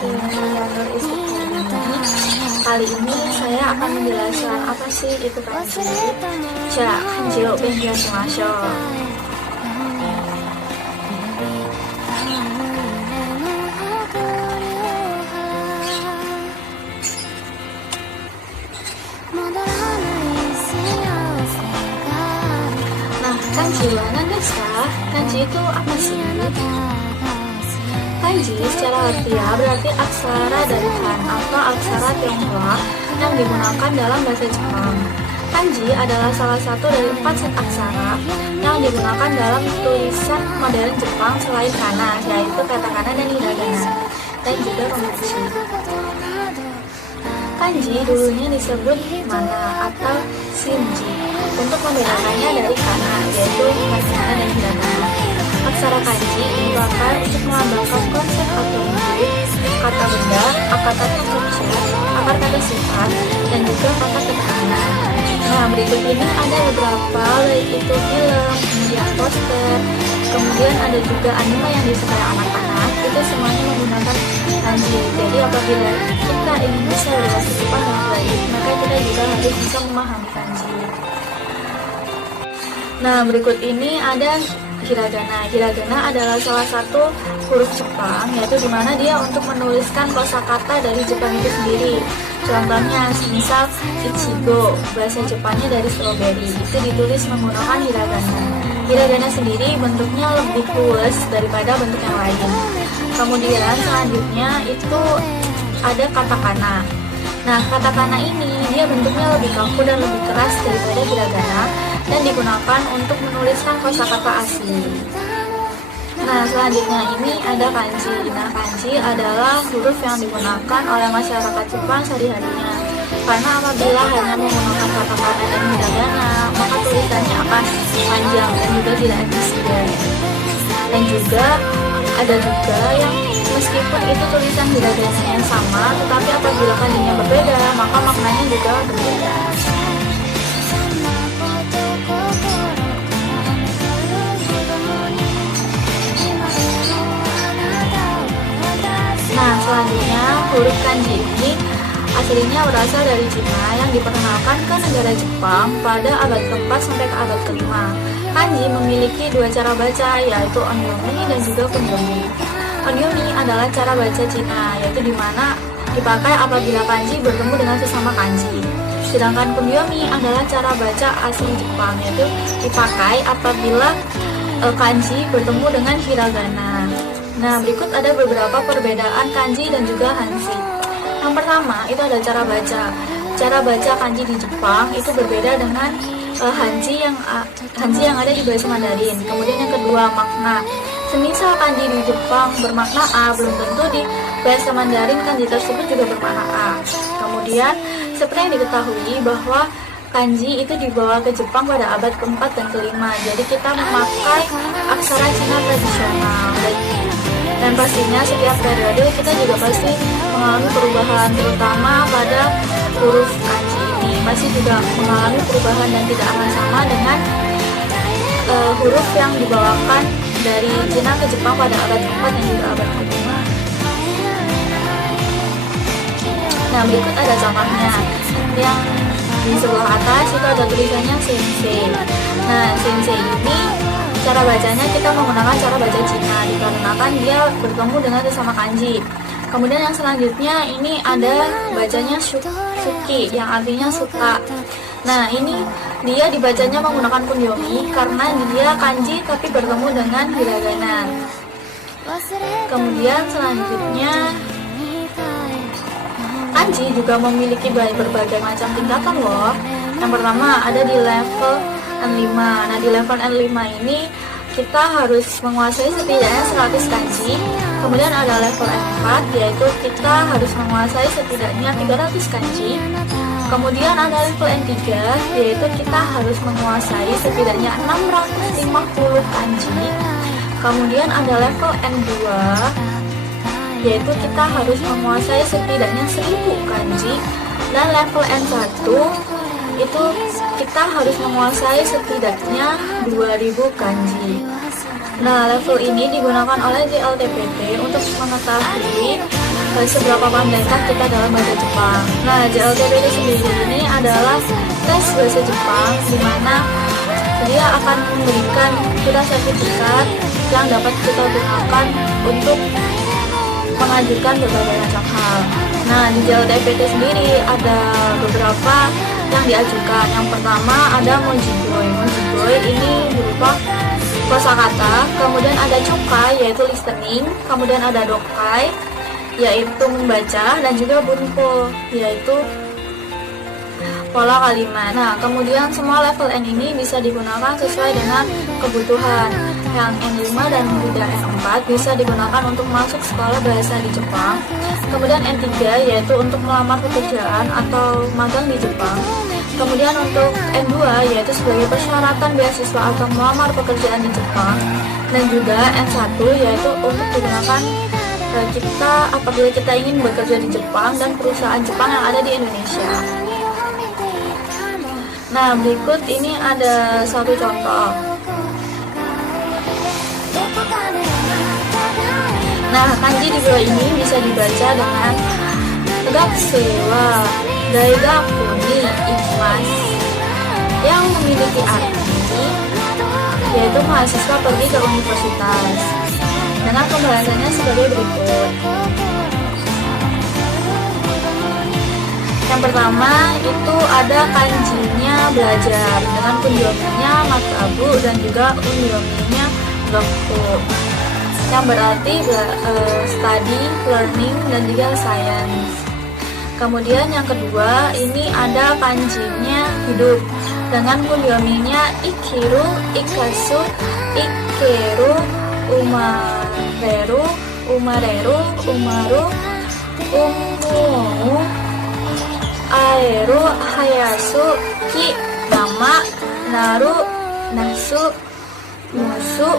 tutorial Nur Istiqomah. Kali ini saya akan menjelaskan apa sih itu kanji. Kanjiを勉強しましょう。Kanji wa nan desu ka? Kanji itu apa sih? Kanji secara harfiah berarti aksara dari Han atau aksara Tionghoa yang digunakan dalam bahasa Jepang. Kanji adalah salah satu dari 4 set aksara yang digunakan dalam tulisan modern Jepang selain kana, yaitu katakana dan hiragana, dan juga romaji. Kanji dulunya disebut mana atau shinji untuk membedakannya dari kana, yaitu katakana dan hiragana. Aksara kanji dipakai untuk melambangkan konsep atau wujud kata benda, kata konstruksi, akar kata sifat, dan juga kata keterangan. Nah, berikut ini ada beberapa, yaitu film, kemudian poster, kemudian ada juga anime yang disukai anak-anak. Itu semuanya menggunakan kanji. Jadi apabila kita ingin bisa berbahasa Jepang dengan baik, maka kita juga harus bisa memahami kanji. Nah, berikut ini ada hiragana. Hiragana adalah salah satu huruf Jepang, yaitu dimana dia untuk menuliskan kosakata dari Jepang itu sendiri. Contohnya, misal ichigo, bahasa Jepangnya dari strawberry, itu ditulis menggunakan hiragana. Hiragana sendiri bentuknya lebih luas daripada bentuk yang lain. Kemudian selanjutnya itu ada katakana. Nah, katakana ini dia bentuknya lebih kaku dan lebih keras daripada hiragana dan digunakan untuk menuliskan kosakata asli. Nah, selanjutnya ini ada kanji. Nah, kanji adalah huruf yang digunakan oleh masyarakat Jepang sehari-harinya. Karena apabila hanya menggunakan katakana dan hiragana, maka tulisannya akan panjang dan juga tidak efisien. Dan juga ada juga yang meskipun itu tulisan hiragana yang sama, tetapi apabila kanjinya berbeda, maka maknanya juga berbeda. Nah, selanjutnya huruf kanji ini aslinya berasal dari Cina yang diperkenalkan ke negara Jepang pada abad ke-4 sampai ke abad ke-5. Kanji memiliki 2 cara baca, yaitu onyomi dan juga kunyomi. Onyomi adalah cara baca Cina, yaitu dimana dipakai apabila kanji bertemu dengan sesama kanji. Sedangkan kunyomi adalah cara baca asli Jepang, yaitu dipakai apabila kanji bertemu dengan hiragana. Nah, berikut ada beberapa perbedaan kanji dan juga hanzi. Yang pertama, itu ada cara baca. Cara baca kanji di Jepang itu berbeda dengan hanzi yang ada di bahasa Mandarin. Kemudian yang kedua, makna. Semisal kanji di Jepang bermakna A, belum tentu di bahasa Mandarin kanji tersebut juga bermakna A. Kemudian, seperti yang diketahui bahwa kanji itu dibawa ke Jepang pada abad ke-4 dan ke-5. Jadi kita memakai aksara Cina tradisional. Dan pastinya setiap periode kita juga pasti mengalami perubahan, terutama pada huruf kanji ini. Pasti juga mengalami perubahan dan tidak akan sama dengan huruf yang dibawakan dari Cina ke Jepang pada abad ke-4 dan juga abad ke-5. Nah, berikut ada contohnya. Yang di sebelah atas itu ada tulisannya sensei. Nah, sensei ini cara bacanya kita menggunakan cara baca Cina dikarenakan dia bertemu dengan sesama kanji. Kemudian yang selanjutnya ini ada bacanya suki yang artinya suka. Nah, ini dia dibacanya menggunakan kunyomi karena dia kanji tapi bertemu dengan hiragana. Kemudian selanjutnya kanji juga memiliki berbagai macam tingkatan loh. Yang pertama ada di level N5. Nah, di level N5 ini kita harus menguasai setidaknya 100 kanji. Kemudian ada level N4, yaitu kita harus menguasai setidaknya 300 kanji. Kemudian ada level N3, yaitu kita harus menguasai setidaknya 650 kanji. Kemudian ada level N2, yaitu kita harus menguasai setidaknya 1000 kanji. Dan level N1 itu kita harus menguasai setidaknya 2000 kanji. Nah, level ini digunakan oleh JLTPT untuk mengetahui seberapa pandaikah kita dalam bahasa Jepang. Nah, JLTBT sendiri ini adalah tes bahasa Jepang di mana dia akan memberikan kita sertifikat yang dapat kita gunakan untuk mengajukan berbagai macam hal. Nah, di JLTBT sendiri ada beberapa yang diajukan. Yang pertama ada Mojigoi. Mojigoi ini berupa kosakata, kemudian ada Chukai yaitu listening, kemudian ada Dokai yaitu membaca, dan juga Bunpo yaitu pola kalimat. Nah, kemudian semua level N ini bisa digunakan sesuai dengan kebutuhan. Yang N5 dan juga N4 bisa digunakan untuk masuk sekolah bahasa di Jepang. Kemudian N3 yaitu untuk melamar pekerjaan atau magang di Jepang. Kemudian untuk N2 yaitu sebagai persyaratan beasiswa atau melamar pekerjaan di Jepang. Dan juga N1 yaitu untuk digunakan kita apabila kita ingin bekerja di Jepang dan perusahaan Jepang yang ada di Indonesia. Nah, berikut ini ada satu contoh. Nah, kanji di bawah ini bisa dibaca dengan Gaksewa Daigaku ni ikimasu, yang memiliki arti yaitu mahasiswa pergi ke universitas. Dengan pembahasannya sebagai berikut. Yang pertama itu ada kanjinya belajar, dengan kunyominya matabu dan juga unyominya gaku, yang berarti study, learning, dan juga science. Kemudian yang kedua ini ada kanjinya hidup, dengan kunyominya ikiru, ikasu, ikeru, umareru, umareru, umaru, umu, aeru, hayasu, ki, nama, naru, nasu, musu,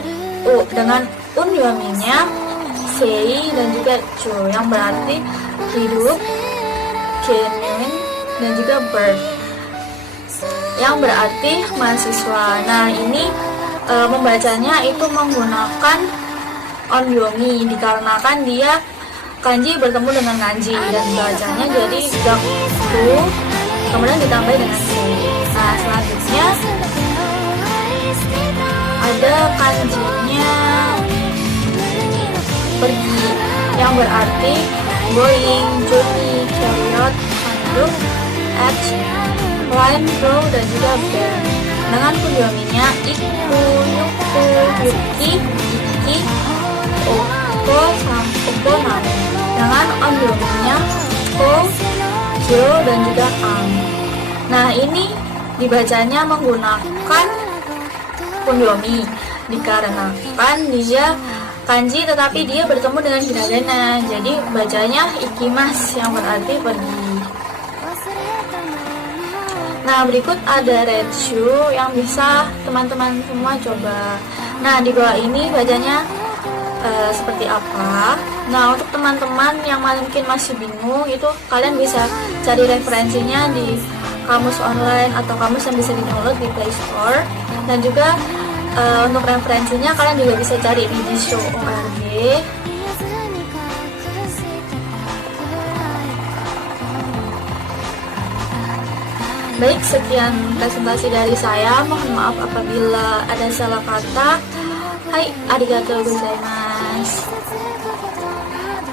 dengan unyominya sei dan juga chu, yang berarti hidup, genuine, dan juga birth, yang berarti mahasiswa. Nah, ini membacanya itu menggunakan onyomi dikarenakan dia kanji bertemu dengan kanji, dan bacanya jadi gaku kemudian ditambah dengan sei. Nah, selanjutnya ada kanjinya pergi, yang berarti going, journey, chariot, handuk, edge, line, flow, dan juga bend, dengan kunyominya iku, yuku, yuki, iki, oko, oko, nami, dengan onyominya ko, kyo, dan juga am. Nah, ini dibacanya menggunakan kunyomi dikarenakan dia kanji tetapi dia bertemu dengan hiragana, jadi bacanya ikimas, yang berarti pergi. Nah, berikut ada Retsu yang bisa teman-teman semua coba. Nah, di bawah ini bacanya seperti apa. Nah, untuk teman-teman yang mungkin masih bingung, itu kalian bisa cari referensinya di kamus online atau kamus yang bisa di-download di Play Store. Dan juga untuk referensinya kalian juga bisa cari di Jisho.org. Baik, sekian presentasi dari saya. Mohon maaf apabila ada salah kata. Hai, arigatou gozaimasu.